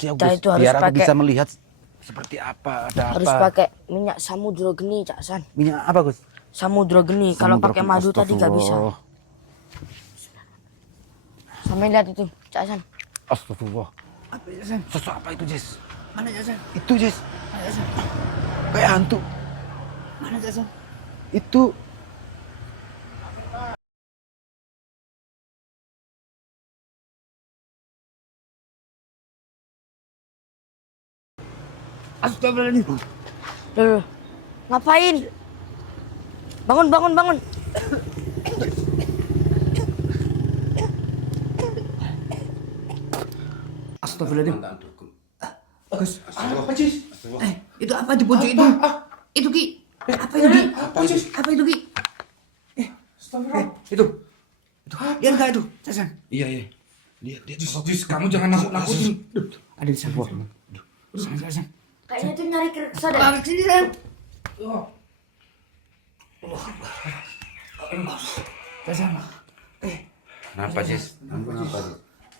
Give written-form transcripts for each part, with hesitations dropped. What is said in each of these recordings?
ya Kita Gus, itu harus biar aku pakai bisa melihat seperti apa, ada harus apa. pakai minyak samudra geni, Cak San. Minyak apa Gus? Samudra geni. Kalau Samudra pakai geni, madu tadi nggak bisa. astagfirullah. Sampai lihat itu, Cak San. Astagfirullah. Apa ya, San? Sosok apa itu Jis? Mana ya, San? Itu Jis, Mana ya, San? kayak hantu. Mana ya, San? Itu Astagfirullahaladzim. Loh, ngapain? Bangun, bangun, bangun. Astagfirullahaladzim. Gus, apa Jis? itu apa di pojok itu? Itu Ki. Apa itu Ki? Apa itu Ki? Itu. Lihat nggak itu, Casan? Iya iya. Lihat. Jis, kamu jangan nakut-nakutin. Ada di sana. Sana. Kayaknya tuh nyari keriksa deh. Balik sini, San. Casan. Kenapa Jis? Kenapa Jis?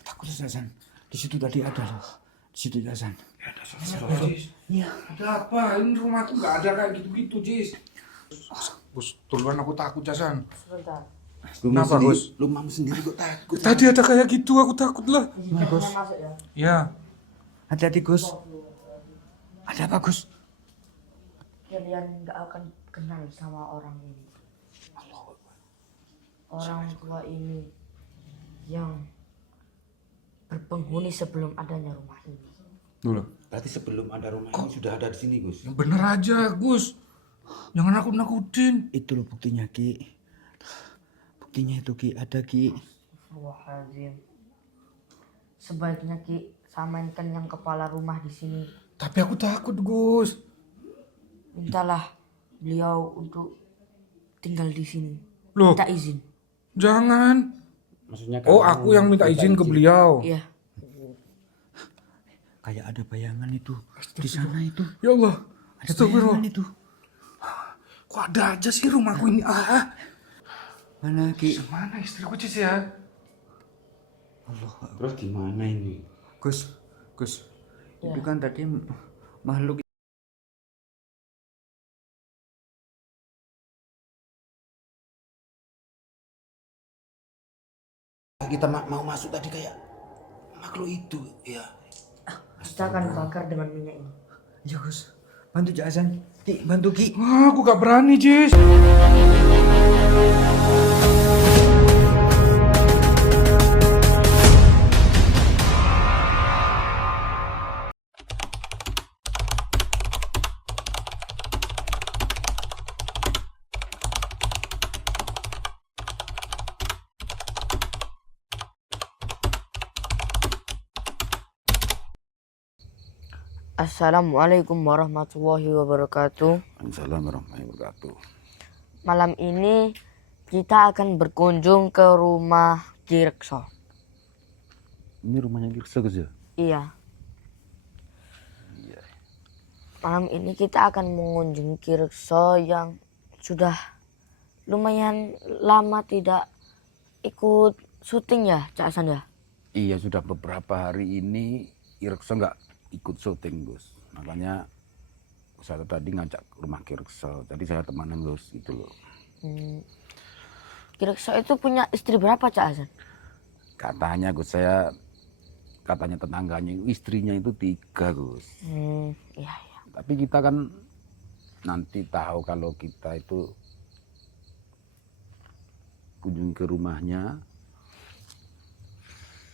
Takut Casan. Di situ tadi ada loh. Di situ Casan. Ada sosok Jis. Iya. Ada apa? Ini rumahku nggak ada kayak gitu-gitu, Jis. Gus, duluan aku takut, Jasan. Sebentar. Kenapa, Gus? Lu mam sendiri kok takut? Tadi ada kayak gitu, aku takut lah. Gus. Masuk ya. Ya. Hati-hati, Gus. Ada apa, Gus? Kalian nggak akan kenal sama orang ini. Orang tua ini yang berpenghuni sebelum adanya rumah ini. Dulu. Berarti sebelum ada rumah ini sudah ada di sini Gus. Yang bener aja, Gus. Jangan nakut-nakutin. Itu loh buktinya, Ki. Buktinya itu, Ki. Ada, Ki. Astagfirullahaladzim. Sebaiknya Ki samainkan yang kepala rumah di sini. Tapi aku takut, Gus. Mintalah beliau untuk tinggal di sini. Loh, Minta izin. jangan. Maksudnya Oh, kamu aku yang minta izin ke beliau. Iya. Kayak ada bayangan itu. Di sana itu. Ya Allah. Ada Astagfirullah. bayangan itu. Kok ada aja sih rumahku ini? Mana, Ki? Mana istriku, Jis ya? Allah. Terus gimana ini? Gus. Itu kan tadi makhluk. Kita mau masuk tadi kayak makhluk itu ya. Kita akan bakar dengan minyak ini. Ya, Gus. Bantu Jasan. Ki, bantu Ki. Wah, aku gak berani, Jis. Assalamualaikum warahmatullahi wabarakatuh. Assalamualaikum warahmatullahi wabarakatuh. Malam ini kita akan berkunjung ke rumah Kirekso. Ini rumahnya Girsa Gus ya? Iya. Malam ini kita akan mengunjungi Kirekso yang sudah lumayan lama tidak ikut syuting ya, Cak Hasan ya? Iya, sudah beberapa hari ini Girsa nggak ikut syuting Gus. Makanya saya tadi ngajak ke rumah Girsa. Tadi saya temanin Gus itu loh. Kirekso itu punya istri berapa, Cak Hasan? Katanya Gus, katanya tetangganya istrinya itu 3 Gus. Iya. Tapi kita kan nanti tahu kalau kita itu kunjung ke rumahnya,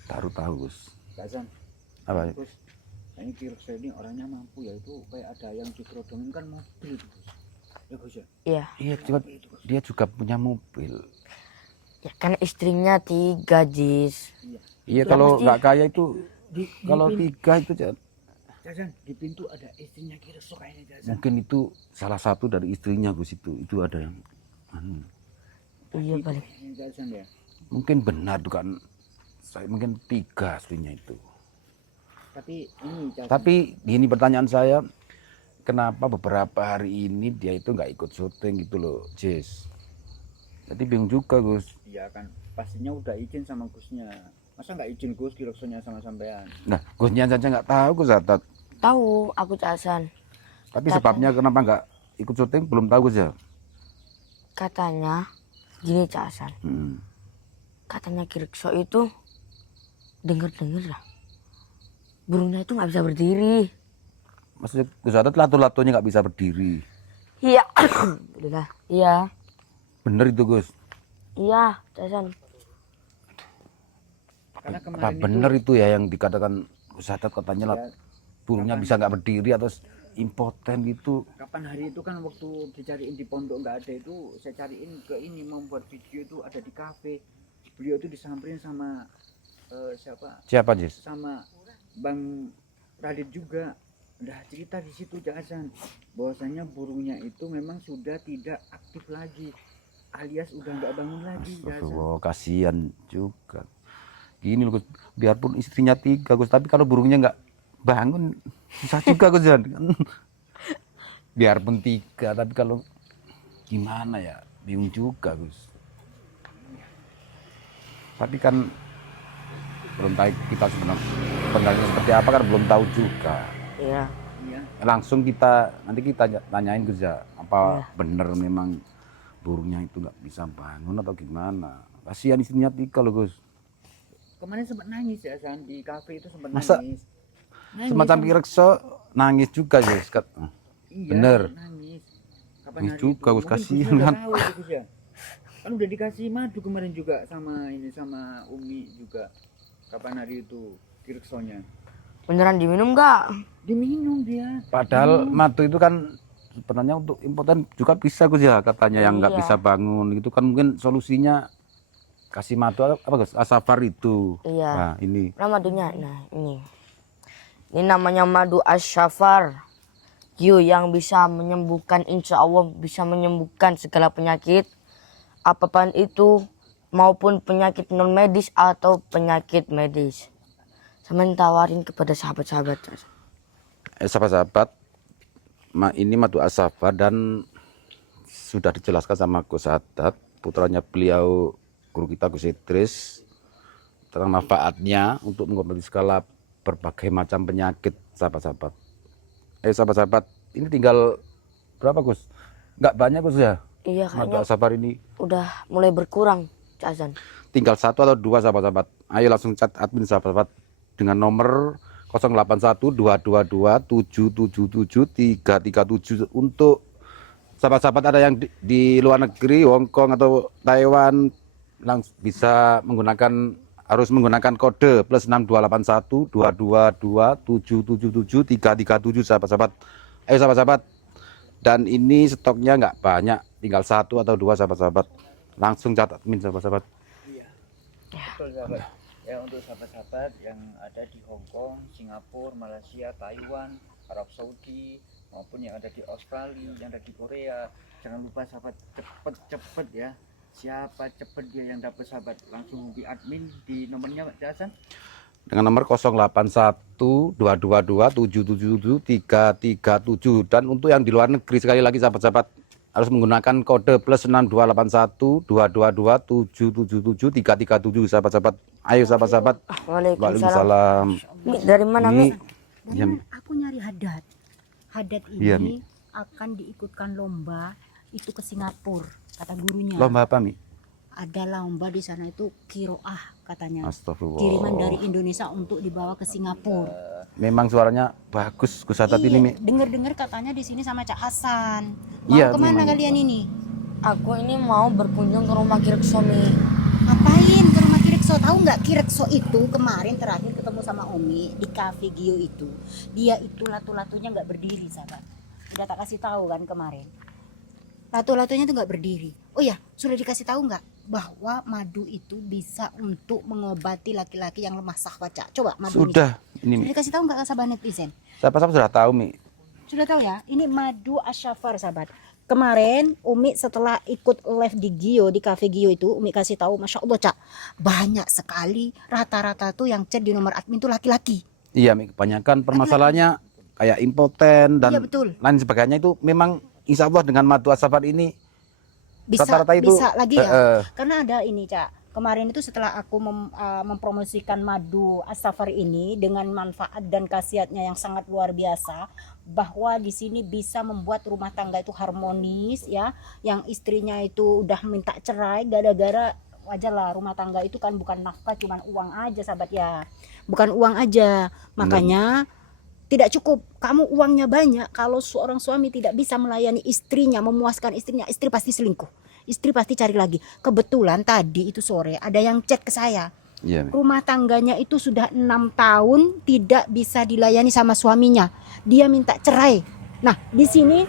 baru tahu Gus. Jasan. Apa? Gus. Ini Kirsa ini orangnya mampu ya, itu kayak ada yang dikerodongin kan mobil itu, Gus. Ya, Gus ya. Iya. Iya, dia juga punya mobil. Ya kan istrinya 3, Jis. Iya, Ya, kalau pasti- nggak kaya itu, kalau di 3 itu Jasan, di pintu ada istrinya Kirsa kayaknya, Jasan. mungkin itu salah satu dari istrinya Gus itu ada yang Iya balik. Jasan ya. mungkin benar tuh kan. Saya mungkin 3 istrinya itu. Tapi ini Jasan. Tapi gini pertanyaan saya, kenapa beberapa hari ini dia itu nggak ikut syuting gitu loh, Jis? Jadi bingung juga Gus. Iya kan, pastinya udah izin sama Gusnya. Masa nggak izin Gus Kireksonya sama sampean? Nah, Gusnya saja nggak tahu Gus Haddad. Tahu aku Cak Hasan. Tapi sebabnya kenapa nggak ikut syuting belum tahu Gus ya. Katanya gini Cak Hasan. Katanya Kirekso itu denger lah. Burungnya itu nggak bisa berdiri. Maksudnya Gus Haddad lato-latonya nggak bisa berdiri. Iya. Alhamdulillah. Iya. Bener itu Gus. Iya, Cak Hasan. Karena Apa kemarin bener itu ya yang dikatakan Gus Haddad katanya lah, Ya, burungnya bisa nggak berdiri atau impoten gitu. kapan hari itu kan waktu dicariin di pondok nggak ada itu, saya cariin ke ini membuat video itu ada di kafe. Beliau itu disamperin sama Siapa Jis? sama Bang Radit juga. Udah cerita di situ Cak Hasan bahwasanya burungnya itu memang sudah tidak aktif lagi, alias udah nggak bangun lagi Cak Hasan. Oh, kasihan juga. Gini loh Gus, biarpun istrinya 3 Gus, tapi kalau burungnya nggak bangun susah juga Gus Jan. Biarpun 3, tapi kalau gimana ya, bingung juga Gus. Tapi kan belum tahu kita sebenarnya seperti apa kan belum tahu juga. Iya. Iya. Langsung nanti kita tanyain Gus ya, apa bener memang burungnya itu nggak bisa bangun atau gimana. Kasihan istrinya 3 loh Gus. Kemarin sempat nangis ya Hasan di kafe itu sempat Masa nangis. semacam Kirekso nangis juga Gus. Iya, Bener. nangis. Kapan Nangis hari juga, itu? Gus, Mungkin kasihan Gusnya udah kan. tahu itu, Gus, ya. Kan udah dikasih madu kemarin juga sama Umi juga. Kapan hari itu Kireksonya? Beneran diminum nggak? Diminum dia. Padahal madu itu kan sebenarnya untuk impoten juga bisa Gus ya, katanya yang nggak Iya. bisa bangun itu kan mungkin solusinya kasih madu apa Gus? Asafar itu. Iya. Nah, ini Nah madunya, nah ini. Ini namanya madu asyafar. Yang bisa menyembuhkan, insya Allah bisa menyembuhkan segala penyakit. Apapun itu, maupun penyakit non medis atau penyakit medis. Sama tawarin kepada sahabat-sahabat. sahabat-sahabat, ini madu asafar dan sudah dijelaskan sama Gus Haddad, putranya beliau, guru kita Gus Idris, tentang manfaatnya untuk mengobati segala berbagai macam penyakit sahabat-sahabat. Sahabat-sahabat, ini tinggal berapa Gus? Nggak banyak Gus ya? Iya Madu kayaknya asafar ini udah mulai berkurang, Cak Hasan. tinggal 1 atau 2 sahabat-sahabat. Ayo langsung chat admin sahabat-sahabat dengan nomor 0812227777 untuk sahabat-sahabat ada yang di luar negeri, Hongkong atau Taiwan, bisa harus menggunakan kode +62812227777 sahabat-sahabat. Ayo sahabat-sahabat. Dan ini stoknya nggak banyak, tinggal 1 atau 2 sahabat-sahabat. Langsung catat admin sahabat-sahabat. Betul sahabat. Ya untuk sahabat-sahabat yang ada di Hong Kong, Singapura, Malaysia, Taiwan, Arab Saudi maupun yang ada di Australia, yang ada di Korea, jangan lupa sahabat cepet ya. Siapa cepet dia yang dapat sahabat, langsung hubungi admin di nomornya Pak Hasan. Dengan nomor 081222777337 dan untuk yang di luar negeri sekali lagi sahabat-sahabat harus menggunakan kode +62812227777337 sahabat-sahabat. Ayo sahabat-sahabat. Waalaikumsalam. Ini dari mana Mi? Iya, Mi. Aku nyari Haddad. Haddad Iya, ini akan diikutkan lomba itu ke Singapura, kata gurunya. Lomba apa Mi? Ada lomba di sana itu kiroah katanya. Astagfirullah. Kiriman dari Indonesia untuk dibawa ke Singapura. Memang suaranya bagus Gus Haddad ini Mi. Dengar-dengar katanya di sini sama Cak Hasan. Mau Iya, kemana memang. kalian ini? Aku ini mau berkunjung ke rumah Kirekso Mi. Ngapain ke rumah Kirekso? Tahu nggak Kirekso itu kemarin terakhir ketemu sama Umi di Cafe Gio itu. Dia itu latu-latunya nggak berdiri sahabat. Udah tak kasih tahu kan kemarin. Latu-latunya tuh nggak berdiri. Oh ya, sudah dikasih tahu nggak bahwa madu itu bisa untuk mengobati laki-laki yang lemah syahwat, Cak? Coba madu Sudah ini ini. Mi. Sudah dikasih tahu nggak ke sahabat netizen? Sahabat-sahabat sudah tahu Mi. Sudah tahu ya? Ini madu asyafar sahabat. Kemarin Umi setelah ikut live di Gio, di Cafe Gio itu, Umi kasih tahu, Masya Allah Cak, banyak sekali rata-rata tuh yang chat di nomor admin tuh laki-laki. Iya Mi, kebanyakan permasalahannya kayak impoten dan Iya, betul. lain sebagainya itu memang insya Allah dengan madu asafar ini Bisa rata-rata itu bisa lagi ya. Karena ada ini Cak, Kemarin itu setelah aku mempromosikan madu As-Safar ini dengan manfaat dan khasiatnya yang sangat luar biasa, bahwa di sini bisa membuat rumah tangga itu harmonis ya, yang istrinya itu udah minta cerai gara-gara, wajar lah, rumah tangga itu kan bukan nafkah cuman uang aja sahabat ya, bukan uang aja, makanya tidak cukup kamu uangnya banyak, kalau seorang suami tidak bisa melayani istrinya, memuaskan istrinya, istri pasti selingkuh, istri pasti cari lagi. Kebetulan tadi itu sore ada yang chat ke saya, Iya, Mi. rumah tangganya itu sudah 6 tahun tidak bisa dilayani sama suaminya, dia minta cerai. Nah di sini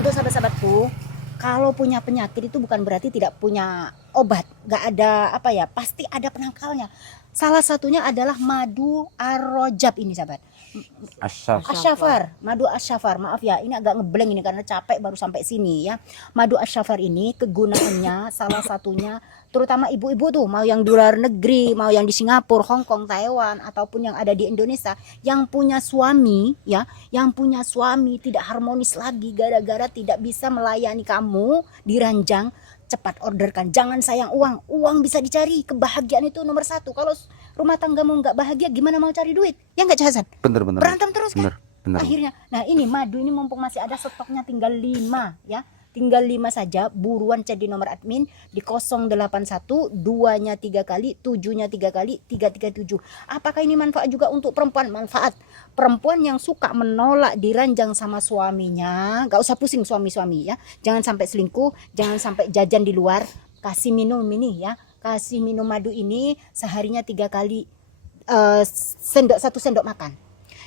untuk sahabat-sahabatku, kalau punya penyakit itu bukan berarti tidak punya obat, nggak ada apa ya, pasti ada penangkalnya. Salah satunya adalah madu ar-rojab ini sahabat. Asyafar, madu asyafar. Maaf ya, ini agak ngeblank ini karena capek baru sampai sini ya. Madu asyafar ini kegunaannya salah satunya, terutama ibu-ibu tuh, mau yang di luar negeri, mau yang di Singapura, Hong Kong, Taiwan, ataupun yang ada di Indonesia, yang punya suami ya, yang punya suami tidak harmonis lagi gara-gara tidak bisa melayani kamu di ranjang, cepat orderkan, jangan sayang uang, uang bisa dicari, kebahagiaan itu nomor satu. Kalau rumah tanggamu nggak bahagia, gimana mau cari duit? Ya nggak, Hasan? Bener. Berantem terus kan? Bener. Akhirnya, nah ini madu ini mumpung masih ada stoknya, tinggal 5 ya, tinggal 5 saja, buruan chat di nomor admin di 081 2-nya 3 kali, 7-nya 3 kali, 337. Apakah ini manfaat juga untuk perempuan? Manfaat. Perempuan yang suka menolak diranjang sama suaminya, nggak usah pusing suami-suami ya, jangan sampai selingkuh, jangan sampai jajan di luar, kasih minum ini ya, kasih minum madu ini seharinya 3 kali, sendok 1 sendok makan.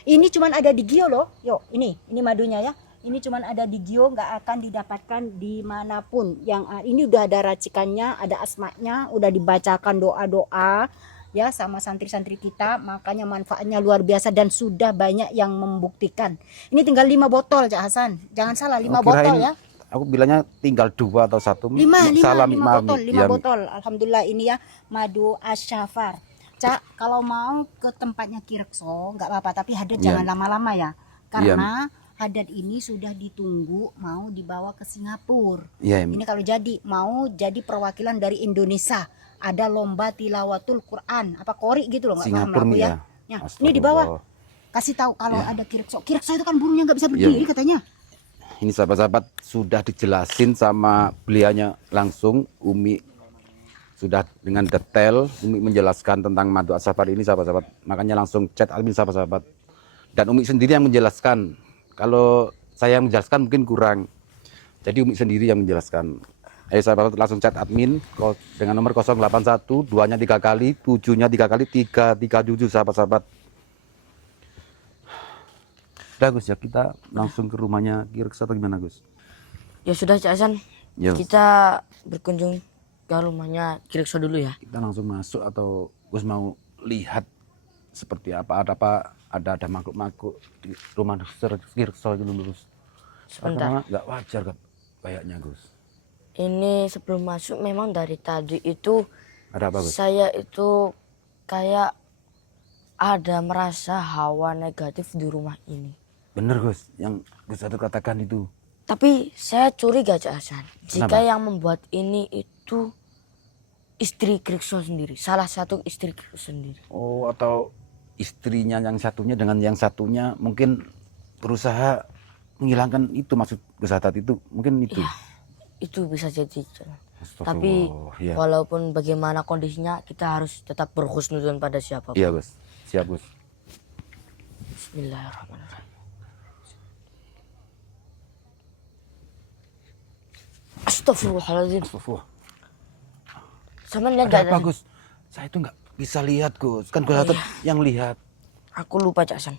Ini cuman ada di Gio loh, yuk ini madunya ya, ini cuman ada di Gio, nggak akan didapatkan dimanapun. Yang ini udah ada racikannya, ada asmanya, udah dibacakan doa-doa ya sama santri-santri kita, makanya manfaatnya luar biasa dan sudah banyak yang membuktikan. Ini tinggal 5 botol Cak Hasan, jangan salah, 5 botol ya. Aku bilangnya tinggal 2 atau 1. 5 Salah, botol, 5 ya, botol. Alhamdulillah ini ya madu asyafar. Cak, kalau mau ke tempatnya Kirekso nggak apa-apa, tapi hadat Iya. jangan lama-lama ya, karena hadat ini sudah ditunggu mau dibawa ke Singapura. Iya, Ini kalau jadi mau jadi perwakilan dari Indonesia, ada lomba tilawatul Quran apa kori gitu loh, nggak paham Singapura aku nih ya. Ya, ini dibawa, kasih tahu kalau ada Kirekso. Kirekso itu kan burungnya nggak bisa berdiri katanya. Ini sahabat-sahabat sudah dijelasin sama beliaunya langsung, Umi sudah dengan detail Umi menjelaskan tentang madu As-Safar ini sahabat-sahabat. Makanya langsung chat admin sahabat-sahabat. Dan Umi sendiri yang menjelaskan. Kalau saya yang menjelaskan mungkin kurang. Jadi Umi sendiri yang menjelaskan. Ayo sahabat langsung chat admin dengan nomor 081 2-nya 3 kali, 7-nya 3 kali, 337 sahabat-sahabat. Udah Gus ya, kita langsung ke rumahnya Kirekso atau gimana Gus? Ya sudah Cak Hasan, Ya. kita berkunjung ke rumahnya Kirekso dulu ya. Kita langsung masuk atau Gus mau lihat seperti apa? Ada makhluk-makhluk di rumah Kirekso itu dulu Gus? Sebentar. Karena nggak wajar kayaknya Gus. Ini sebelum masuk memang dari tadi itu Ada apa Gus? saya itu kayak ada merasa hawa negatif di rumah ini. Bener Gus, yang Gus Satu katakan itu. Tapi saya curiga Cak Hasan, jika Kenapa? yang membuat ini itu istri Kirekso sendiri, salah satu istri Kirekso sendiri. Oh, atau istrinya yang satunya dengan yang satunya mungkin berusaha menghilangkan itu, maksud Gus Hatat itu mungkin itu. Ya, itu bisa jadi. Astagfirullah, Tapi ya. walaupun bagaimana kondisinya, kita harus tetap berhusnuzon pada siapapun. Iya Gus, siap Gus. Bismillahirrahmanirrahim. Astagfirullahaladzim. Astagfirullah. Sama lihat Ada gak apa Gus? Saya itu nggak bisa lihat Gus, kan Gus Hatat yang lihat. Aku lupa Cak Hasan.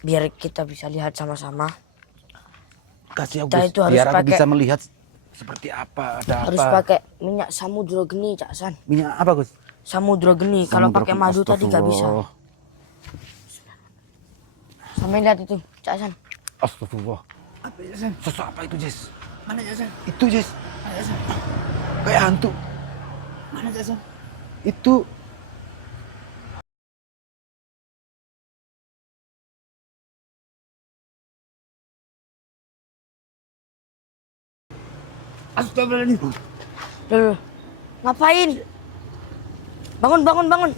Biar kita bisa lihat sama-sama. Kasih aku Kita Gus, itu harus biar aku pakai- bisa melihat seperti apa, ada Harus apa. pakai minyak samudra geni Cak Hasan. Minyak apa Gus? Samudra geni. Kalau Samudra pakai geni, madu tadi gak bisa. astagfirullah. Sampai lihat itu Cak Hasan. Astagfirullah. Apa ya San? Sosok apa itu Jess? Mana Jason? Itu Jess. Mana Jason? Kayak hantu. Mana Jason? Itu Astagfirullahaladzim. Loh, Ngapain? Bangun, bangun, bangun.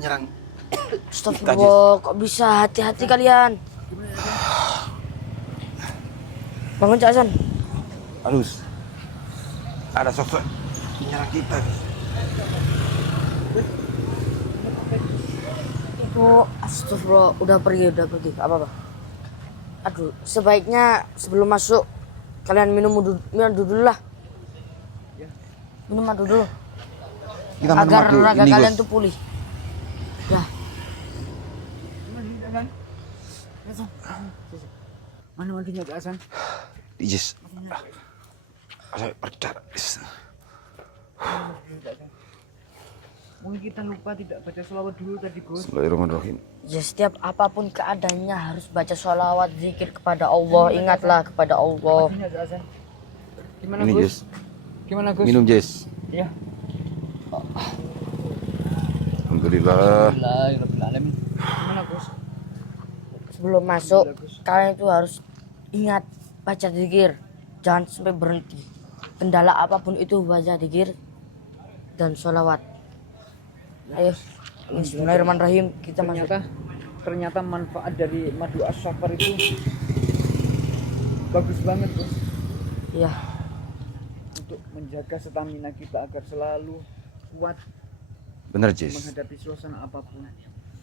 Nyerang. Astagfirullah, kok bisa? Hati-hati kalian. Bangun, Cak Hasan. Aduh. Ada sosok menyerang kita. Oh, astagfirullah, udah pergi. Apa-apa. Aduh, sebaiknya sebelum masuk kalian minum dulu lah. Minum madu dulu. Kita minum Agar madu raga ini, kalian Gus. tuh pulih. Ya, Mana mandinya Cak Hasan? Yes. Saya percaya. Mungkin kita lupa tidak baca sholawat dulu tadi Gus. Bismillahirrahmanirrahim. ya setiap apapun keadaannya harus baca sholawat, zikir kepada Allah. Ingatlah kepada Allah. Mandinya Cak Hasan. Gimana Ini Gus? Jess. Gimana Gus? Minum Jess. Ya. Alhamdulillah. Alhamdulillahirobbilalamin. Gimana Gus? Sebelum masuk, kalian itu harus ingat baca zikir. Jangan sampai berhenti. Kendala apapun itu baca zikir dan sholawat. Ayo, bismillahirrahmanirrahim. Kita masuk. Ternyata manfaat dari madu asyafar itu bagus banget Gus, Ya, untuk menjaga stamina kita agar selalu kuat Bener Jess. menghadapi suasana apapun,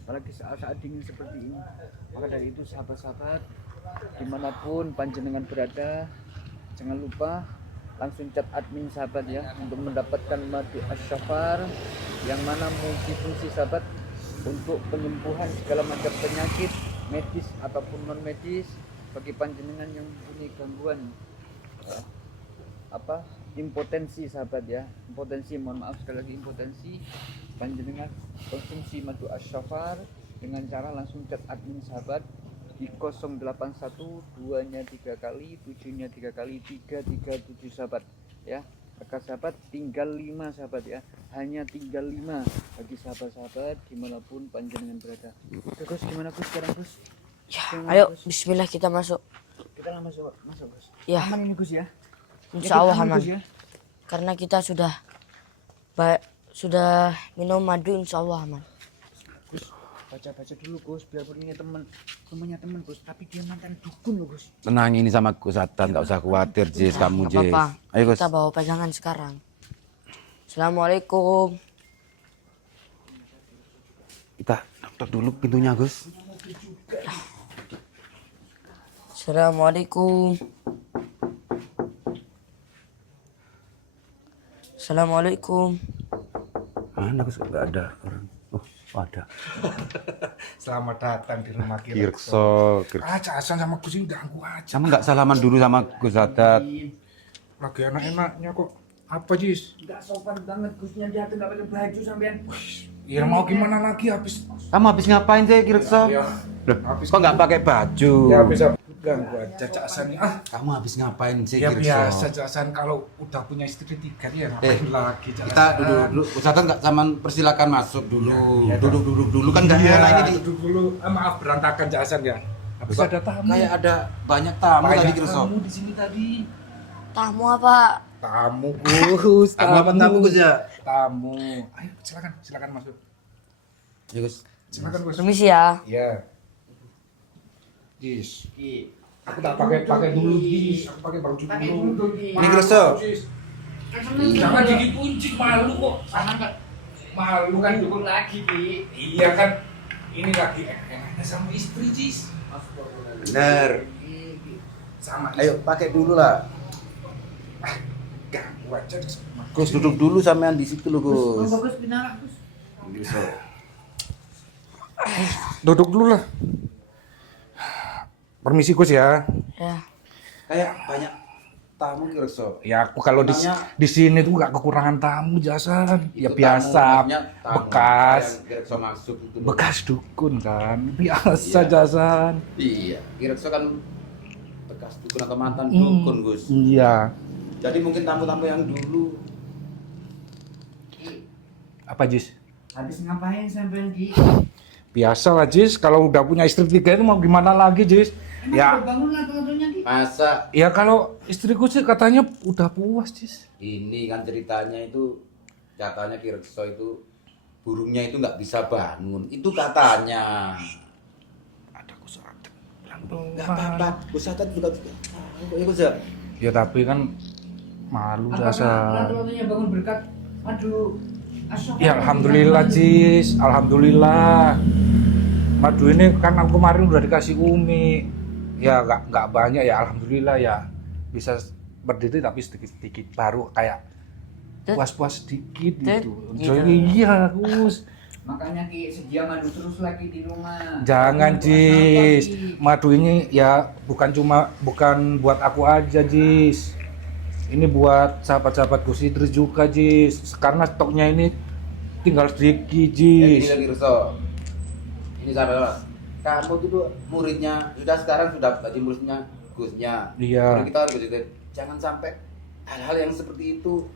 apalagi saat-saat dingin seperti ini. Maka dari itu sahabat-sahabat dimanapun panjenengan berada, jangan lupa langsung chat admin sahabat ya untuk mendapatkan madu asyafar yang mana multifungsi sahabat untuk penyembuhan segala macam penyakit medis ataupun non medis bagi panjenengan yang mempunyai gangguan impotensi sahabat ya. Impotensi, mohon maaf sekali lagi, impotensi. Panjenengan konsumsi madu asyafar dengan cara langsung chat admin sahabat di 081 2-nya 3 kali 7-nya 3 kali 337 sahabat ya. Rekan sahabat tinggal 5 sahabat ya, hanya tinggal 5 bagi sahabat-sahabat dimanapun panjenengan berada. Oke Gus, gimana Gus sekarang Gus? ya, Gimana, ayo Gus? bismillah kita masuk. Kita lah masuk Gus. Ya. Aman ini Gus ya? Insya Allah Ya, kita aman. Gus, ya? Karena kita sudah minum madu, insya Allah aman. Gus, baca-baca dulu Gus, biarpun ini temannya teman Gus, tapi dia mantan dukun loh Gus. Tenang ini sama Gus Atan, nggak usah khawatir Jess, kamu Gak Jess. apa-apa, Ayo Gus. kita bawa pegangan sekarang. Assalamualaikum. Kita tutup dulu pintunya Gus. Assalamualaikum. Assalamualaikum. Mana Gus? Nggak ada orang. Oh ada. Selamat datang di rumah Kirkso. Cak Hasan sama Gus ini udah aku aja. Sama nggak salaman dulu sama Gus Adat. Lagi enak-enaknya kok. Apa Jis? Enggak sopan banget Gusnya, dia tuh enggak pakai baju sampean. Ya mau gimana lagi habis. Kamu habis ngapain sih Kirkso? Ya, Loh, habis kok nggak pakai baju? ya bisa ganggu aja Cak Hasan. Kamu habis ngapain sih Ya Kirkso? biasa Cak Hasan kalau udah punya istri 3 ya ngapain lagi Cak Kita Hasan. dulu Gus Adat nggak zaman persilakan masuk dulu. Iya, Duduk dulu kan nggak Iya, enak ini. duduk dulu. Maaf berantakan Cak Hasan ya. Habis ada tamu. Kayak ada banyak tamu tadi Banyak Kirkso. tamu di sini tadi. Tamu apa? Tamu Gus, Tamu apa tamu Gus ya? Tamu. Ayo silakan masuk. Ya Gus. Silakan Gus. Permisi ya. Iya. Jis. Aku tak pakai dulu Jis. Aku pakai baju dulu. Ini Kirkso. Jangan digituin Cik, malu kok. Sana kan malu kan dukun lagi Ki. Iya kan. Ini lagi enaknya sama istri Jis. Bener. Sama Ayo pakai dulu lah. ganggu aja. Gus duduk dulu sampean di situ lo Gus. Gus pindah Gus. Kirkso. Duduk dulu lah. Permisi Gus ya. Ya. Kayak banyak tamu Kirkso. Ya aku kalau di sini tuh nggak kekurangan tamu jasa. Ya biasa bekas masuk itu. bekas dukun kan. Biasa jasan. Iya, Kirkso kan bekas dukun atau mantan dukun Gus. Iya. Jadi mungkin tamu-tamu yang dulu. Apa Jis? Habis ngapain sampean Ki? Biasa lah Jis. Kalau udah punya istri 3 itu mau gimana lagi Jis? Ya. Bangun lah tentunya Ki. Masa Ya kalau istriku sih katanya udah puas, Cis. ini kan ceritanya itu katanya Ki Rekso itu burungnya itu nggak bisa bangun. Itu katanya. Ada kusadat. Nggak apa-apa. Kusadat juga tidak tahu kok ya Kusa. Ya tapi kan malu Apakah jasa. tentunya bangun berkat madu Asyafar? Ya alhamdulillah, Cis. Alhamdulillah. Madu ini kan aku kemarin udah dikasih Umi. Ya nggak banyak ya, alhamdulillah ya. Bisa berdiri tapi sedikit-sedikit baru kayak puas-puas sedikit gitu. Jadi iya, Gus. Makanya Ki sedia madu terus lagi di rumah. Jangan, Jis. Madu ini ya bukan buat aku aja, Jis. Ini buat sahabat-sahabat Gus Idris juga, Jis. Karena stoknya ini tinggal sedikit, Jadi Jis. lagi Rekso. Ini sahabat. Kamu itu muridnya sekarang sudah baca muridnya Gusnya. Iya. Jadi kita harus gitu. Jangan sampai hal-hal yang seperti itu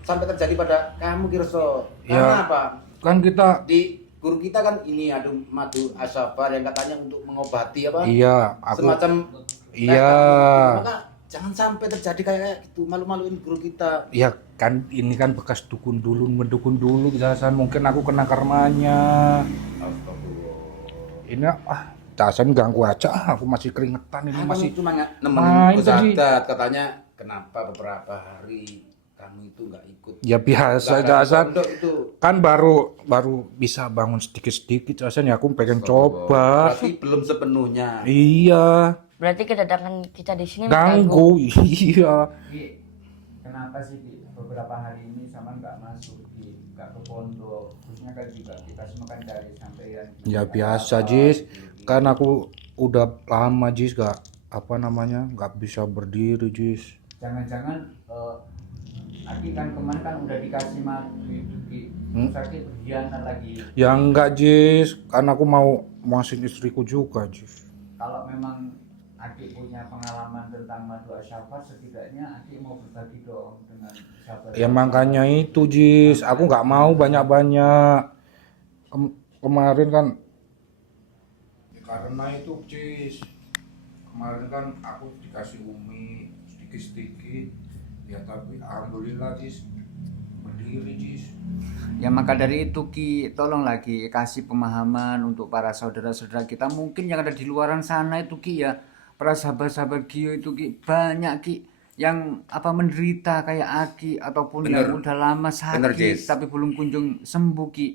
sampai terjadi pada kamu Ki Rekso. Karena Ya. apa? Kan kita Di guru kita kan ini ada madu asyafar yang katanya untuk mengobati apa? iya, aku Semacam iya. maka jangan sampai terjadi kayak gitu, malu-maluin guru kita. Ya kan ini kan bekas dukun dulu, mendukun dulu jasan mungkin aku kena karmanya. Ini jasan ganggu aja, aku masih keringetan ini Kamu masih cuma main nemenin tadi. Kusadat, katanya kenapa beberapa hari kamu itu nggak ikut? Ya biasa Nggak jasan. pondok itu. Kan baru bisa bangun sedikit-sedikit jasan ya aku pengen coba. Berarti belum sepenuhnya. Iya, Berarti kedatangan kita di sini ganggu. Iya. Ki, kenapa sih Ki beberapa hari ini sama nggak masuk Ki, nggak ke pondok? Khususnya kan juga kita semua kan dari sampean. Ki. Ya Ada biasa, apa, Jis. Ki? Kan aku udah lama, Jis, gak nggak bisa berdiri, Jis. Jangan-jangan Aki kan kemarin kan udah dikasih madu itu Ki. Terus Aki berkhianat lagi. Ya enggak, Jis. Kan aku mau muasin istriku juga, Jis. Kalau memang Aki punya pengalaman tentang madu asyafar, setidaknya Aki mau berbagi dong dengan sahabat. Ya makanya itu, Jis. Aku nggak mau banyak-banyak. Kemarin kan ya, karena itu, Jis. Kemarin kan aku dikasih Umi sedikit-sedikit. Ya tapi alhamdulillah, Jis. Berdiri, Jis. Ya maka dari itu Ki, tolong lagi kasih pemahaman untuk para saudara-saudara kita mungkin yang ada di luaran sana itu Ki ya. Para sahabat-sahabat Gio itu Ki, banyak Ki yang menderita kayak Aki ataupun Bener. yang udah lama Bener, sakit Jis. tapi belum kunjung sembuh Ki.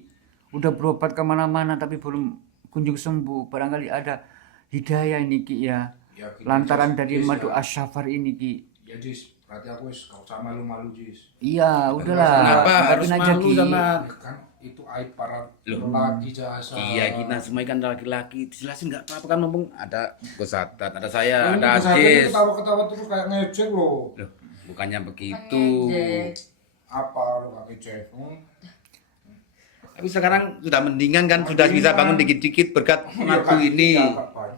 Udah berobat kemana-mana tapi belum kunjung sembuh. Barangkali ada hidayah ini Ki ya. Ya, gini, Lantaran Jis. dari Jis, madu ya. asyafar ini Ki. Ya, Jis. Berarti aku gak usah malu-malu, Jis. Iya, udahlah. Kenapa harus Biarin aja, malu Ki. sama? Ya kan itu aib para lelaki jasa. Iya, kita semua kan laki-laki. Jelasin nggak apa-apa kan mumpung ada Kusadat, ada saya, Ini ada kesana ini Ajis. ketawa-ketawa terus kayak ngecek loh. Loh, bukannya begitu. Apa lo gak ngecek? Tapi sekarang sudah mendingan kan, sudah bisa bangun dikit-dikit berkat madu ini.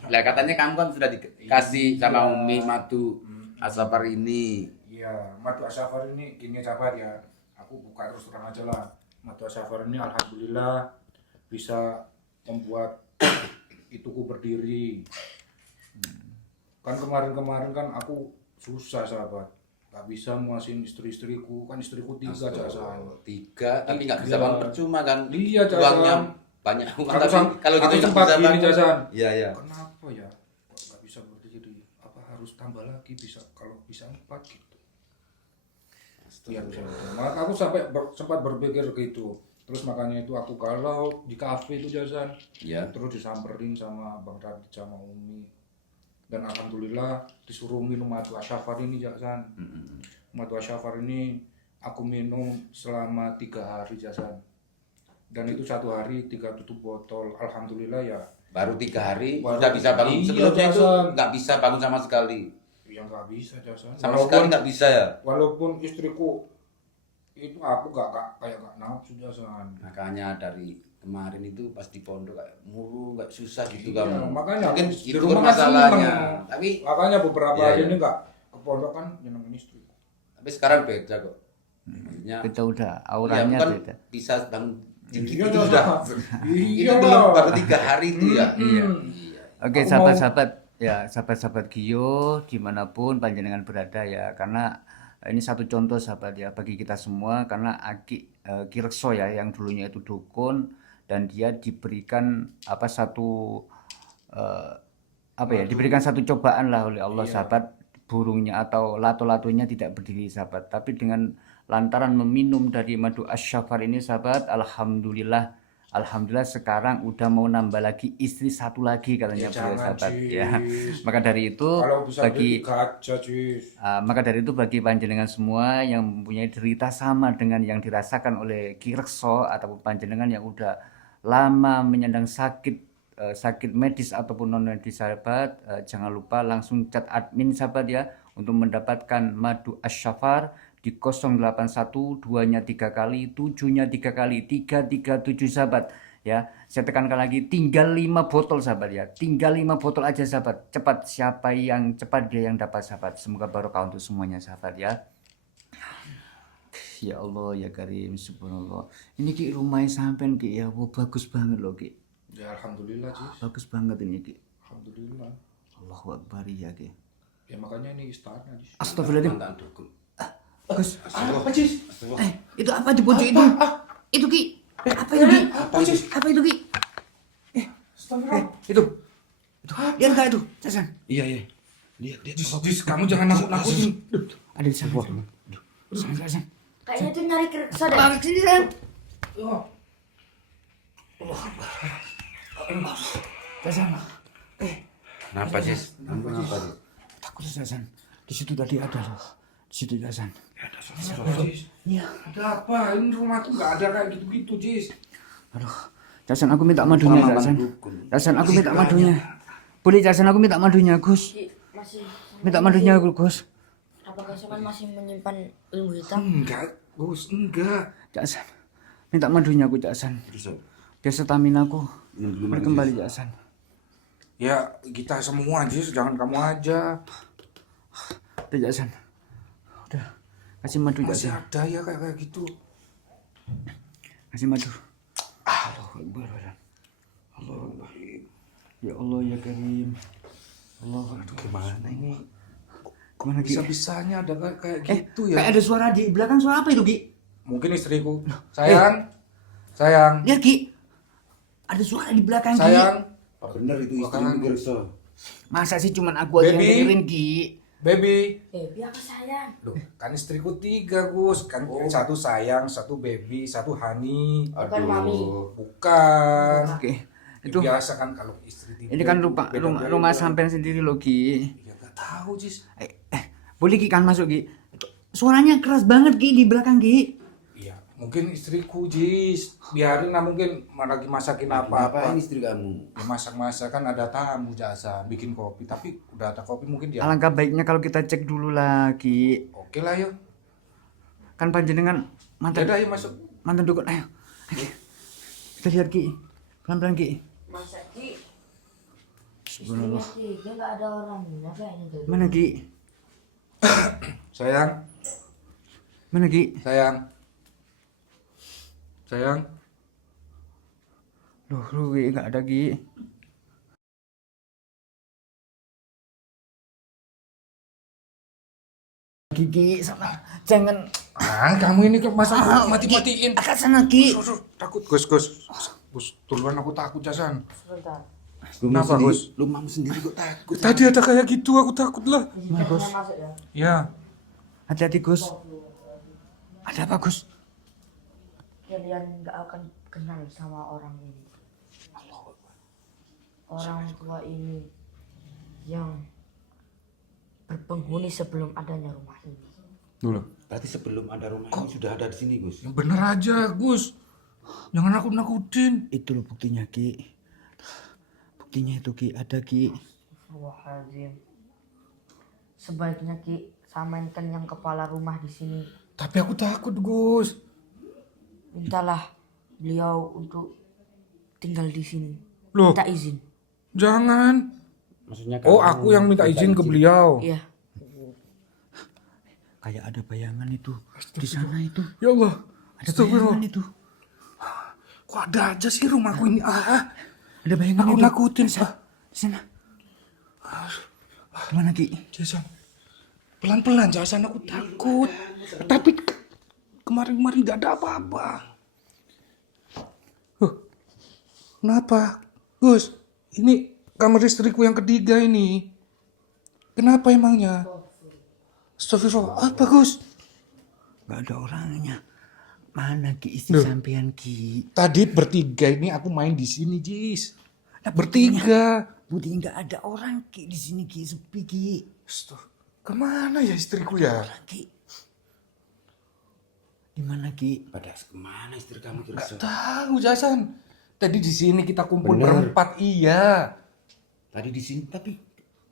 Lah katanya kamu kan sudah dikasih sama Umi madu asyafar ini. Iya, madu asyafar ini gini sahabat ya. Aku buka terus terang aja lah. Madu asyafar ini alhamdulillah bisa membuat ituku berdiri. Kan kemarin-kemarin kan aku susah sahabat. Gak bisa muasin istri-istriku, kan istriku 3 jasa. 3, tapi nggak bisa Iya. bangun percuma kan. Iya, Jasan. Uangnya banyak uang, Aku tapi kalau gitu aku nggak sempat bisa gini bangun. Jasan. Iya, iya. Kenapa ya? Kok gak bisa berdiri? Apa harus tambah lagi kalau bisa 4 gitu? Iya, maka aku sempat berpikir gitu. Terus makanya itu aku galau di kafe itu Jasan. Iya. Terus disamperin sama Bang Radit sama Umi. Dan alhamdulillah disuruh minum madu asyafar ini Jasan. Madu asyafar ini aku minum selama 3 hari Jasan. Dan itu 1 hari 3 tutup botol. Alhamdulillah ya. Baru 3 hari Baru- udah bisa bangun. Iya, Sebelumnya itu Jasan. nggak bisa bangun sama sekali. Ya nggak bisa Jasan. Sama sekali nggak bisa ya. Walaupun istriku itu aku gak nafsu Jasan. Makanya dari kemarin itu pas di pondok kayak muru, kayak susah gitu Iya, kamu. makanya Mungkin di itu rumah kan masalahnya. seneng. Tapi Makanya beberapa Iya, hari iya. ini nggak ke pondok kan nyenengin istri. sekarang beda kok. Maksudnya Beda udah, ya, auranya bukan beda. bisa bangun dikit Iya, itu Jasan. sudah. Iya Itu belum baru 3 hari itu ya. Iya. Iya. Oke, Aku sahabat-sahabat ya sahabat-sahabat Gio dimanapun panjenengan berada ya, karena ini satu contoh sahabat ya bagi kita semua, karena Aki Kirekso ya yang dulunya itu dukun dan dia diberikan diberikan satu cobaan lah oleh Allah sahabat, burungnya atau lato-latonya tidak berdiri sahabat, tapi dengan lantaran meminum dari madu asyafar ini sahabat, alhamdulillah sekarang udah mau nambah lagi istri satu lagi katanya beliau sahabat ya. Maka dari itu bagi panjenengan semua yang mempunyai derita sama dengan yang dirasakan oleh Kirekso ataupun panjenengan yang udah lama menyandang sakit medis ataupun non medis sahabat, jangan lupa langsung chat admin sahabat ya untuk mendapatkan madu asyafar di 081 2-nya 3 kali 7-nya 3 kali 337 sahabat ya. Saya tekankan lagi, tinggal 5 botol sahabat ya, tinggal 5 botol aja sahabat, cepat, siapa yang cepat dia yang dapat sahabat. Semoga barokah untuk semuanya sahabat ya. Ya Allah ya Karim, subhanallah. Ini Ki rumahnya sampean Ki ya, bagus banget loh Ki. Ya alhamdulillah Jis. Bagus banget ini Ki. Alhamdulillah. Allahu Akbar ya Ki. Ya makanya ini istannya Jis. Astagfirullahaladzim. Gus, Apa Jis? itu apa di pojok itu? Itu Ki. Apa itu Ki? Apa itu Ki? Itu. Lihat enggak itu? Casan. Iya. Lihat. Jis, kamu jangan nakut-nakutin. Ada di sana. Sana. Kayaknya tuh nyari Kirekso deh. Balik sini, San. Casan. Kenapa Sis? Kenapa? Takut Casan. Di situ tadi ada loh. Di situ Casan. Ada suara Jis. Iya. Ada apa? Ini rumahku nggak ada kayak gitu-gitu Jis. Aduh. Casan, aku minta madunya Casan. Casan, aku minta madunya. Boleh Casan, aku minta madunya Gus. Masih. Minta madunya Gus. Apakah Saman masih menyimpan ilmu hitam? Enggak, Gus, enggak. Casan. Minta madunya aku Casan. Biar stamina aku berkembali Casan. Ya kita semua Jis, jangan kamu aja. Udah Casan. Udah. Kasih madu Masih Casan. ada ya kayak gitu. Kasih madu. Allahu Akbar. Allahu Akbar. Ya Allah ya Karim. Allahu Akbar. Gimana ini? Gimana Ki? Bisa-bisanya ada kayak gitu ya. Kayak ada suara di belakang, suara apa itu Ki? Mungkin istriku. Sayang. Sayang. Lihat Ki. Ada suara di belakang Ki. Sayang. Bener itu istrimu Kirekso. Masa sih cuman aku aja yang Baby. dengerin Ki? Baby. Baby apa sayang? Loh, kan istriku 3 Gus. Kan satu sayang, satu baby, satu honey. Bukan mami. Bukan. Oke. Itu Biasa kan kalau istri 3. ini kan rumah sampean sendiri loh Ki. Ya enggak tahu Jis. Boleh Ki kan masuk Ki? Itu suaranya keras banget Ki di belakang Ki. Iya, mungkin istriku Jis. Biarin lah, mungkin lagi masakin apa-apa. Apain istri kamu? Ya masak-masak kan ada tamu jasa bikin kopi, tapi udah ada kopi mungkin dia. Alangkah baiknya kalau kita cek dulu lah Ki. Oke lah yuk. Kan panjenengan mantan Yaudah ayo masuk. mantan dukun. Ayo. Kita lihat Ki. Pelan-pelan Ki. Masa Ki? Istrinya Ki, dia nggak ada orangnya kayaknya tuh. Mana Ki? Sayang, Mana Ki? sayang. Sayang. Loh, Ki enggak ada Ki. Ki sama jangan Kamu ini kok masa mati-matiin. agak sana Ki. Takut Gus. Gus, duluan aku takut Jasan. Sebentar. Kenapa, Gus? Lu mau sendiri kok takut? Tadi ada kayak gitu, aku takut lah. Jangan masuk ya. Ya. Hati-hati Gus. Ada apa Gus? Kalian nggak akan kenal sama orang ini. Orang tua ini yang berpenghuni sebelum adanya rumah ini. Dulu. Berarti sebelum ada rumah ini sudah ada di sini Gus. Yang bener aja, Gus. Jangan nakut-nakutin. Itu loh buktinya Ki. Buktinya itu Ki, ada Ki. Astagfirullahaladzim. Sebaiknya Ki samainkan yang kepala rumah di sini. Tapi aku takut, Gus. Mintalah beliau untuk tinggal di sini. Loh, Minta izin. jangan. Maksudnya Oh, kamu aku yang minta izin ke beliau. Iya. Kayak ada bayangan itu di sana itu. Ya Allah. Ada Astagfirullah. bayangan itu. Kok ada aja sih rumahku ini? Ada bayangan Aku itu. nakutin. Di sana. Gimana Ki? Jason, pelan-pelan Jason, aku takut. Tapi kemarin-kemarin nggak ada apa-apa. Kenapa? Gus, ini kamar istriku yang ketiga ini. Kenapa emangnya? Astagfirullah, apa Gus? Gak ada orangnya. Mana Ki istri sampean Ki? Tadi bertiga ini aku main di sini, Jis. Bertiga. Budi nggak ada orang Ki di sini Ki, sepi Ki. Kemana ya istriku ya? Ki. Di mana Ki? Pada kemana istri kamu Gak terus? tahu Jason. Tadi di sini kita kumpul Bener. berempat, iya. Tadi di sini tapi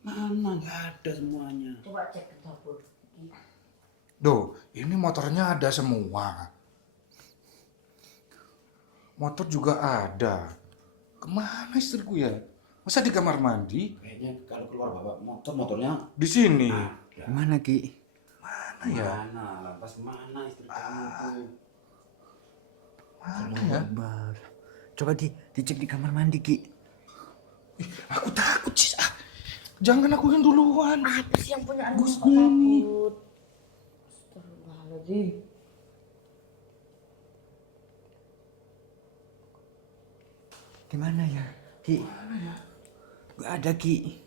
mana nggak ada semuanya. Coba cek ke dapur. Duh, ini motornya ada semua. Motor juga ada. Kemana istriku ya? Masa di kamar mandi? Kayaknya kalau keluar bawa motornya Di sini. Di mana Ki? Mana ya? mana? Lantas mana istri kamu tuh? Mana ya? Akbar. Coba dicek di kamar mandi Ki. Aku takut, Jis. Jangan aku yang duluan. Apa sih yang punya anak kok takut? Astagfirullahaladzim. Di mana ya? Ki. Gak ada Ki.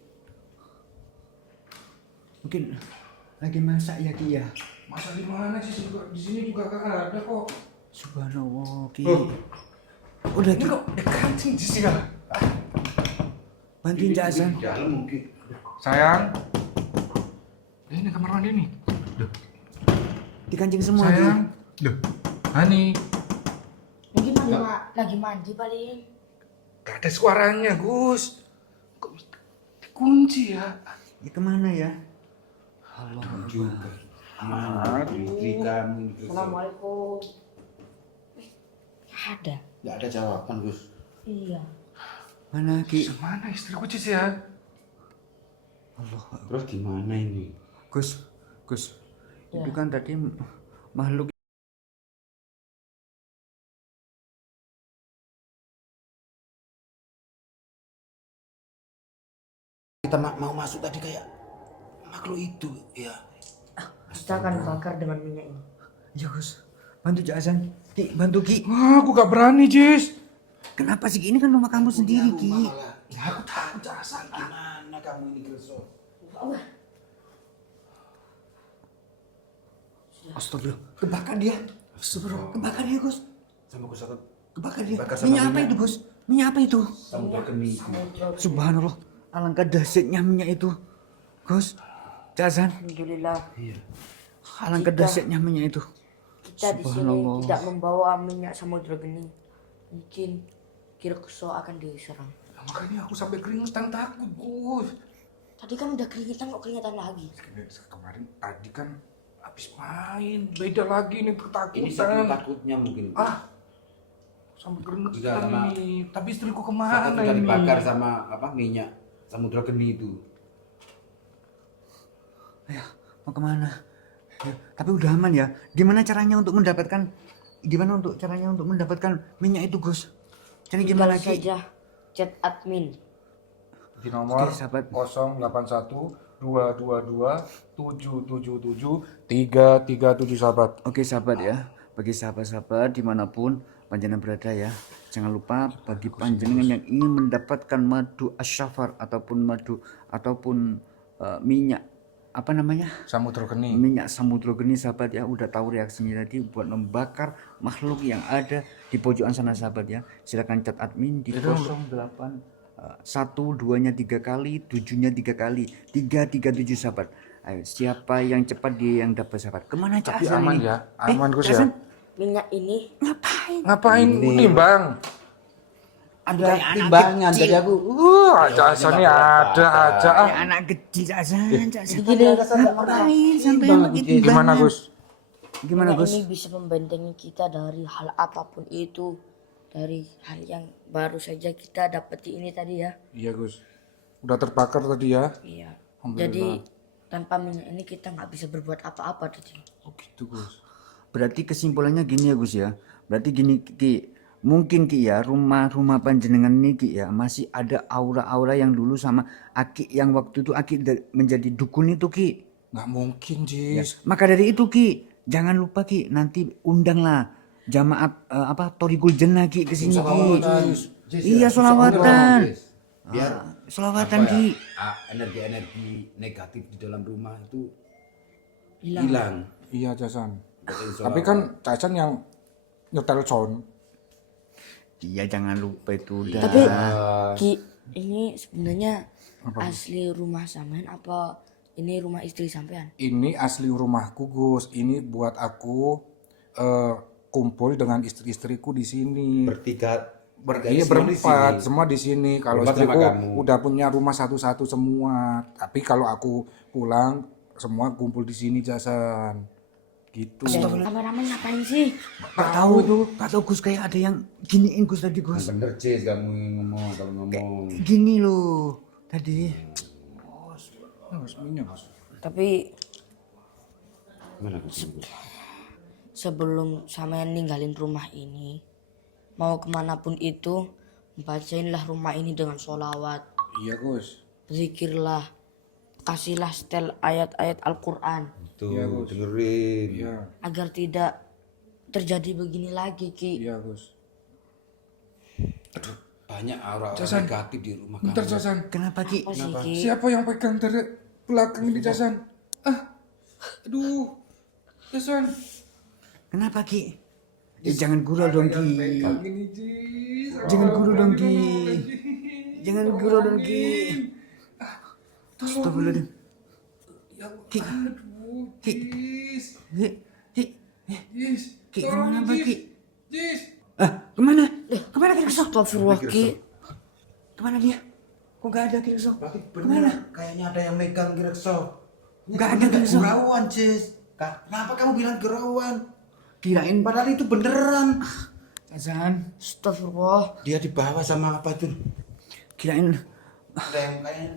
Mungkin lagi masak ya Ki ya. Masa di mana sih? Di sini juga gak ada kok. Subhanallah Ki. Oh. Udah Ini Ki. kok dekatin Jis ya? Bantuin Jason. Di dalam mungkin. Sayang. Ini kamar mandi nih. Dikancing semua Ki. Sayang. Loh, Hani. Mungkin lagi mandi paling. Gak ada suaranya, Gus. Kok dikunci ya? Ya kemana ya? Allah Juga. Mana istri kamu terus? Assalamualaikum. Ada. Nggak ada jawaban Gus. Iya. Mana Ki? Mana istriku Cis ya? Allah. Terus gimana ini? Gus. Itu kan tadi makhluk. Kita mau masuk tadi kayak makhluk itu ya. Kita akan bakar dengan minyak ini. Ya Gus. Bantu Jason. Ki, bantu Ki. Wah, aku gak berani, Jis. Kenapa sih Ki? Ini kan rumah kamu sendiri Ki. Aku takut Jason. Gimana kamu ini Gerso? Astagfirullah. Kebakar dia. Astagfirullah. Kebakar dia Gus. Sama Gus Satu. Kebakar dia. Bakar sama Minyak apa minyak. itu Gus? Minyak apa itu? Samudra geni. Subhanallah. Alangkah dahsyatnya minyak itu. Gus. Jason. Alhamdulillah. Alangkah dahsyatnya minyak itu. Kita di sini Subhanallah. tidak membawa minyak samudra geni. Mungkin Kirkso akan diserang. Makanya aku sampai keringetan takut, Gus. Tadi kan udah keringetan kok keringetan lagi. Kemarin tadi kan habis main, beda lagi nih Ini saking ketakutan. takutnya mungkin. Sampai Iya, keringetan sama- ini. Tapi istriku Takut kemana juga ini? dibakar sama apa minyak samudra geni itu. Ayo, mau kemana? Ya, tapi udah aman ya. Gimana caranya untuk mendapatkan minyak itu Gus? Jadi gimana Tinggal Ki? saja chat admin. Di nomor Oke, sahabat. 081 222 777 337 sahabat. Oke sahabat ya, bagi sahabat-sahabat dimanapun panjenengan berada ya, jangan lupa bagi panjenengan yang ingin mendapatkan madu asyafar ataupun minyak apa namanya, Samudra geni. minyak samudra geni sahabat ya, udah tahu reaksinya tadi buat membakar makhluk yang ada di pojokan sana sahabat ya. Silakan chat admin di 08 1 2-nya 3 kali, 7-nya 3 kali, 337 sahabat. Ayo, siapa yang cepat dia yang dapat sahabat. Kemana Cak Tapi Hasan aman ini? ya, aman Gus ya. Hasan, Minyak ini Ngapain timbang? Ada timbangan kecil. jadi aku. Jason ini ada aja. Kayak anak kecil Cak Hasan, Cak Hasan. Gini, Ngapain sampai Timbang pakai gitu. timbangan? Gimana Gus? Gimana minyak Gus? ini bisa membentengi kita dari hal apapun itu. Dari hal yang baru saja kita dapati ini tadi ya. Iya Gus. Udah terbakar tadi ya. Iya. Alhamdulillah. Jadi tanpa minyak ini kita nggak bisa berbuat apa-apa tadi. Oh gitu Gus. Berarti kesimpulannya gini ya Gus ya. Berarti gini Ki, mungkin Ki ya rumah-rumah panjenengan ini Ki ya masih ada aura-aura yang dulu sama Aki yang waktu itu Aki menjadi dukun itu Ki. Nggak mungkin, Ya, Jis. maka dari itu Ki, jangan lupa Ki, nanti undanglah jamaah Thoriqul Jannah Ki ke sini Ki. Iya, sholawatan. Biar Sholawatan Ki. energi-energi negatif di dalam rumah itu Hilang. hilang. Iya, Jasan. Betul, Tapi kan Cacan yang nyetel sound. Iya, jangan lupa itu udah. Tapi Ki, ini sebenarnya asli rumah sampean apa ini rumah istri sampean? Ini asli rumahku, Gus. Ini buat aku kumpul dengan istri-istriku di sini. bertiga Iya, berempat semua di sini. Kalau Berempat sama istriku kamu. udah punya rumah satu-satu semua. Tapi kalau aku pulang semua kumpul di sini, Jasan. Gitu. Kameramen ngapain sih? Gak tahu itu, gak tahu Gus kayak ada yang giniin Gus tadi Gus. bener Cis kamu ngomong kalau ngomong. Gini loh tadi. Mas minyak, Mas. Tapi Gimana Gus? sebelum sampean ninggalin rumah ini, mau kemanapun itu, bacainlah rumah ini dengan sholawat, Iya, Gus. zikirlah, kasihlah setel ayat-ayat Al-Quran Tuh, Iya, Gus. dengerin. Iya, agar tidak terjadi begini lagi Ki. iya, Gus. Aduh, banyak aura-aura Jasan. negatif di rumah Bentar, kamu. Jasan. Kenapa Ki? Apa sih Ki? Siapa yang pegang dari belakang ini, Jasan? Aduh. Jasan. Kenapa Ki? Jangan gurau dong Ki. Ini, Jis. Jangan gurau dong Ki. Jangan gurau dong Ki. Astagfirullahaladzim. Ki. Ki. Ki. Ki. Jis. Ki, kemana Mbak Ki? Jis. Kemana? Kemana Ki Rekso? Astagfirullah Ki. Kemana dia? Kok gak ada Ki Rekso? Bener, kayaknya ada yang megang Girekso. Nggak ada, Girekso. Gurauan, Cis. Kenapa kamu bilang gurauan? Kirain Padahal itu beneran. Azan. Astagfirullah. Dia dibawa sama apa tuh? Kirain. Ada yang kayaknya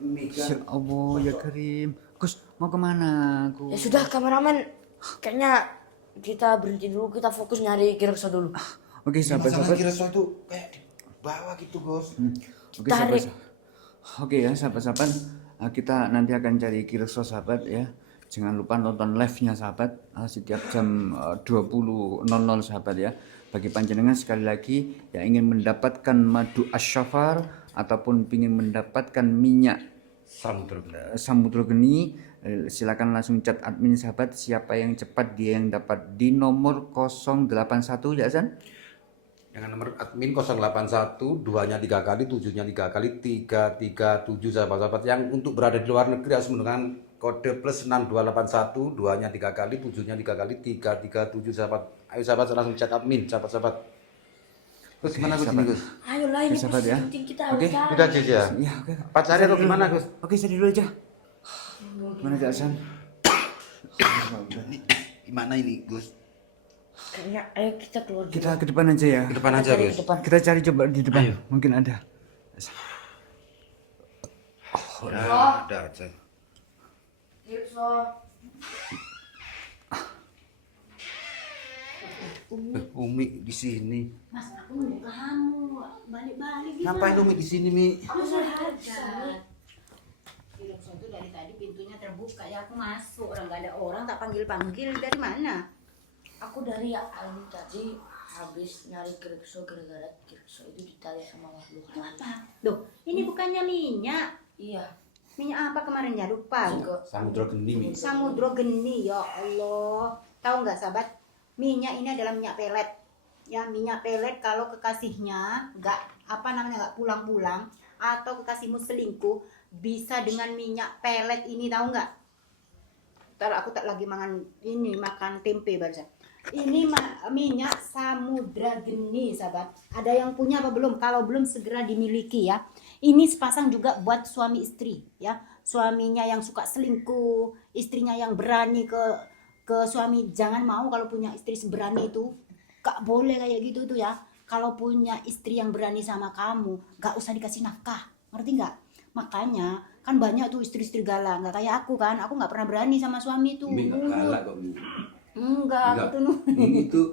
megang. Ya Allah ya Karim. Gus mau kemana Ya Gus? sudah kameramen, kayaknya kita berhenti dulu, kita fokus nyari Kirkso dulu. Oke Masalah sahabat-sahabat. Girekso itu kayak dibawa gitu, Gus. Oke Tarik. sahabat. Oke ya sahabat-sahabat. Kita nanti akan cari Kirso sahabat ya. Jangan lupa nonton live-nya sahabat setiap jam 20.00 sahabat ya. Bagi panjenengan sekali lagi yang ingin mendapatkan madu asyafar ataupun ingin mendapatkan minyak samudra geni, silakan langsung chat admin sahabat. Siapa yang cepat dia yang dapat di nomor 081 ya San? Dengan nomor admin 081 2-nya 3 kali, 7-nya 3 kali, 337 sahabat-sahabat yang untuk berada di luar negeri harus menggunakan kode plus 6281, 2-nya 3 kali, 7-nya 3 kali, 337 sahabat. Ayo sahabat langsung chat admin sahabat-sahabat. Terus gimana Gus ini Gus? Ayo lah ini sahabat ya. penting kita Oke. harus Udah Cis ya? Ya oke. Pacari atau gimana Gus? Oke saya dulu aja. Gimana Cak San? Gimana ini Gus? Kayaknya ayo kita keluar dulu. Kita ke depan aja ya. Ke depan aja Cari Gus. ke depan. Kita cari coba di depan. Mungkin ada. Ya, ada aja. Kirkso. Umi di sini. Mas, aku nunggu kamu balik-balik gitu. Ngapain Umi di sini Mi? Aku sadar. Kirikso itu dari tadi pintunya terbuka ya, aku masuk, orang nggak ada orang, tak panggil-panggil. Dari mana? Aku dari Almi tadi habis nyari Kirkso gara-gara Kirkso itu ditarik sama makhluk. Apa? Loh, ini bukannya minyak. Iya. Minyak apa kemarin ya? Lupa. Samudra geni Mi. Samudra geni, ya Allah. Tahu nggak sahabat? Minyak ini adalah minyak pelet. Ya, minyak pelet kalau kekasihnya nggak pulang-pulang atau kekasihmu selingkuh bisa dengan minyak pelet ini, tahu nggak? Ntar aku tak lagi makan tempe barusan. Ini minyak samudra geni sahabat. Ada yang punya apa belum? Kalau belum segera dimiliki ya. Ini sepasang juga buat suami istri ya. Suaminya yang suka selingkuh, istrinya yang berani ke suami. Jangan mau kalau punya istri seberani itu. Gak boleh kayak gitu tuh ya. Kalau punya istri yang berani sama kamu, gak usah dikasih nafkah. Ngerti nggak? Makanya kan banyak tuh istri-istri galak. Nggak kayak aku kan. Aku nggak pernah berani sama suami tuh. Mi nggak galak kok Mi. Enggak, aku tuh Ini tuh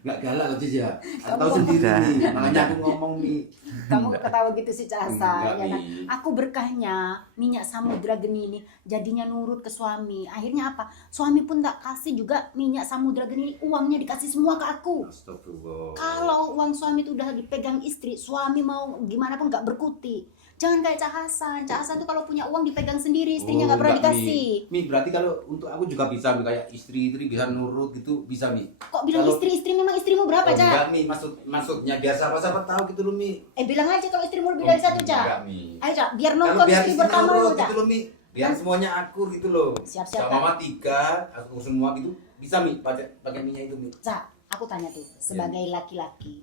Nggak galak loh Cis ya. Tahu sendiri nih, makanya aku ngomong nih. Kamu ketawa gitu sih Cak Hasan, Enggak, ya kan? Mi. Aku berkahnya minyak samudra geni ini jadinya nurut ke suami. Akhirnya apa? Suami pun tak kasih juga minyak samudra geni ini, uangnya dikasih semua ke aku. Astagfirullah. Kalau uang suami itu udah dipegang istri, suami mau gimana pun nggak berkutik. Jangan kayak Cak Hasan. Cak Hasan tuh kalau punya uang dipegang sendiri, istrinya nggak pernah enggak, dikasih. Mi, berarti kalau untuk aku juga bisa Mi, kayak istri bisa nurut gitu, bisa Mi. Kok bilang Kalau- istri memang istrimu berapa, Oh, Cak? enggak Mi, maksudnya biar siapa-siapa tahu gitu loh Mi. Bilang aja kalau istrimu lebih dari satu, Cak. Enggak Mi. Ayo, Cak, biar Kalau nonton biar istri istri pertama nurut lu, Cak. gitu loh Mi. Biar semuanya akur gitu loh. Siap-siap, Sama Cak. mama 3, aku semua gitu. Bisa Mi, pakai minyak itu Mi. Cak, aku tanya tuh, sebagai laki-laki.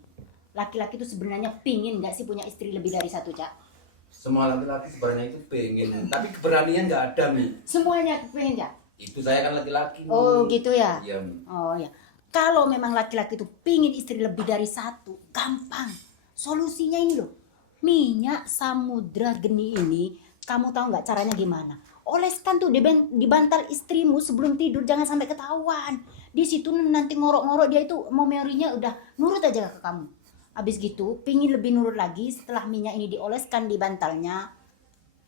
Laki-laki tuh sebenarnya pingin nggak sih punya istri lebih dari satu, Cak? Semua laki-laki sebenarnya itu pengen, tapi keberanian nggak ada Mi. Semuanya pengen, Cak? Itu saya kan laki-laki Mi. Oh, gitu ya? Iya Mi. Oh, ya. Kalau memang laki-laki tuh pingin istri lebih dari satu, gampang. Solusinya ini loh. Minyak samudra geni ini, kamu tahu nggak caranya gimana? Oleskan tuh di bantal istrimu sebelum tidur, jangan sampai ketahuan. Di situ nanti ngorok-ngorok dia itu memorinya udah nurut aja ke kamu. Habis gitu, pingin lebih nurut lagi setelah minyak ini dioleskan di bantalnya.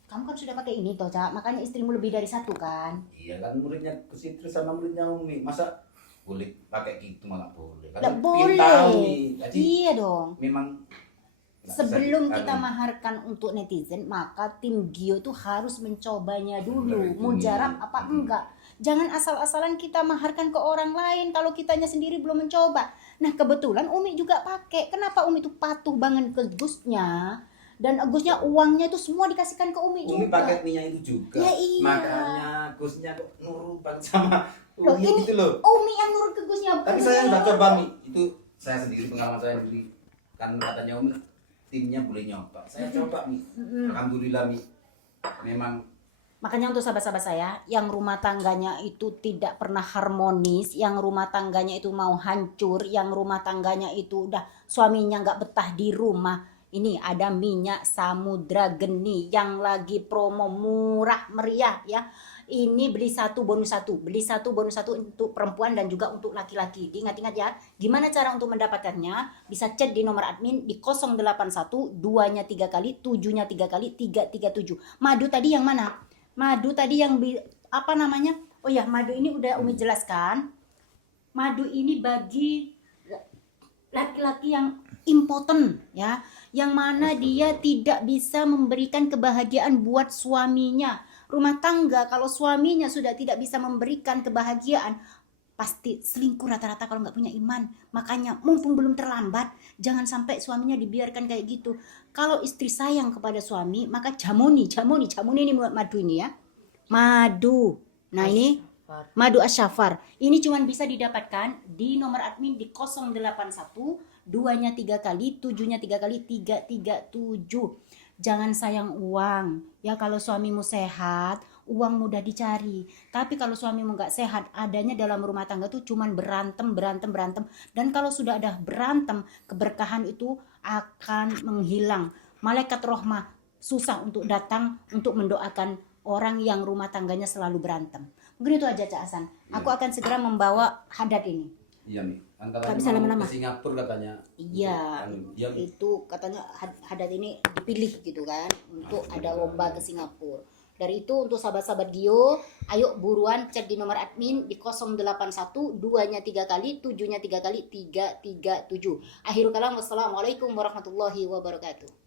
Kamu kan sudah pakai ini toh, Cak. Makanya istrimu lebih dari satu kan? Iya kan muridnya ke situ sama muridnya Umi. Masa boleh pakai gitu malah boleh. Kan Nggak pingin boleh. tahu, Mi. Jadi Iya dong. memang nggak bisa Sebelum di- kita anu. maharkan untuk netizen, maka tim Gio tuh harus mencobanya dulu, Benar itu, mujarab Mi. apa enggak. Jangan asal-asalan kita maharkan ke orang lain kalau kitanya sendiri belum mencoba. Nah, kebetulan Umi juga pakai. Kenapa Umi tuh patuh banget ke Gusnya? Dan Gusnya uangnya itu semua dikasihkan ke Umi Umi juga. pakai minyak itu juga. Ya iya. Makanya Gusnya kok nurut banget sama Loh, Umi ini gitu loh. Umi yang nurut ke Gusnya. bukan Tapi saya Umi udah yang coba nurut. Mi. Itu saya sendiri, pengalaman saya sendiri. Kan katanya Umi timnya boleh nyoba. Saya coba Mi. Alhamdulillah Mi. Memang Makanya untuk sahabat-sahabat saya yang rumah tangganya itu tidak pernah harmonis, yang rumah tangganya itu mau hancur, yang rumah tangganya itu udah suaminya nggak betah di rumah. Ini ada minyak samudra geni yang lagi promo murah meriah ya. Ini beli satu bonus satu, beli satu bonus satu untuk perempuan dan juga untuk laki-laki. Ingat-ingat ya, gimana cara untuk mendapatkannya? Bisa chat di nomor admin di 081 2-nya 3 kali, 7-nya 3 kali, 337. Madu tadi yang mana? Madu tadi yang apa namanya? Oh ya, madu ini udah Umi jelaskan. Madu ini bagi laki-laki yang impoten ya, yang mana dia tidak bisa memberikan kebahagiaan buat suaminya. Rumah tangga kalau suaminya sudah tidak bisa memberikan kebahagiaan, pasti selingkuh rata-rata kalau nggak punya iman. Makanya mumpung belum terlambat, jangan sampai suaminya dibiarkan kayak gitu. Kalau istri sayang kepada suami, maka jamuni ini madu ini ya. Madu. Nah ini madu asyafar. Ini cuma bisa didapatkan di nomor admin di 081 2-nya 3 kali, 7-nya 3 kali, 337. Jangan sayang uang. Ya kalau suamimu sehat, uang mudah dicari. Tapi kalau suamimu nggak sehat, adanya dalam rumah tangga tuh cuman berantem. Dan kalau sudah ada berantem, keberkahan itu akan menghilang. Malaikat rahmah susah untuk datang untuk mendoakan orang yang rumah tangganya selalu berantem. Mungkin itu aja Cak Hasan. Aku akan segera membawa hadat ini. iya Mi. Kan Nggak katanya bisa mau lama-lama. ke Singapura katanya. Iya, Iya Mi. itu katanya hadat ini dipilih gitu kan untuk ada lomba ke Singapura. Dari itu untuk sahabat-sahabat Gio, ayo buruan cek di nomor admin di 081 2-nya 3 kali, 7-nya 3 kali, 337. Akhirul kalam, wassalamualaikum warahmatullahi wabarakatuh.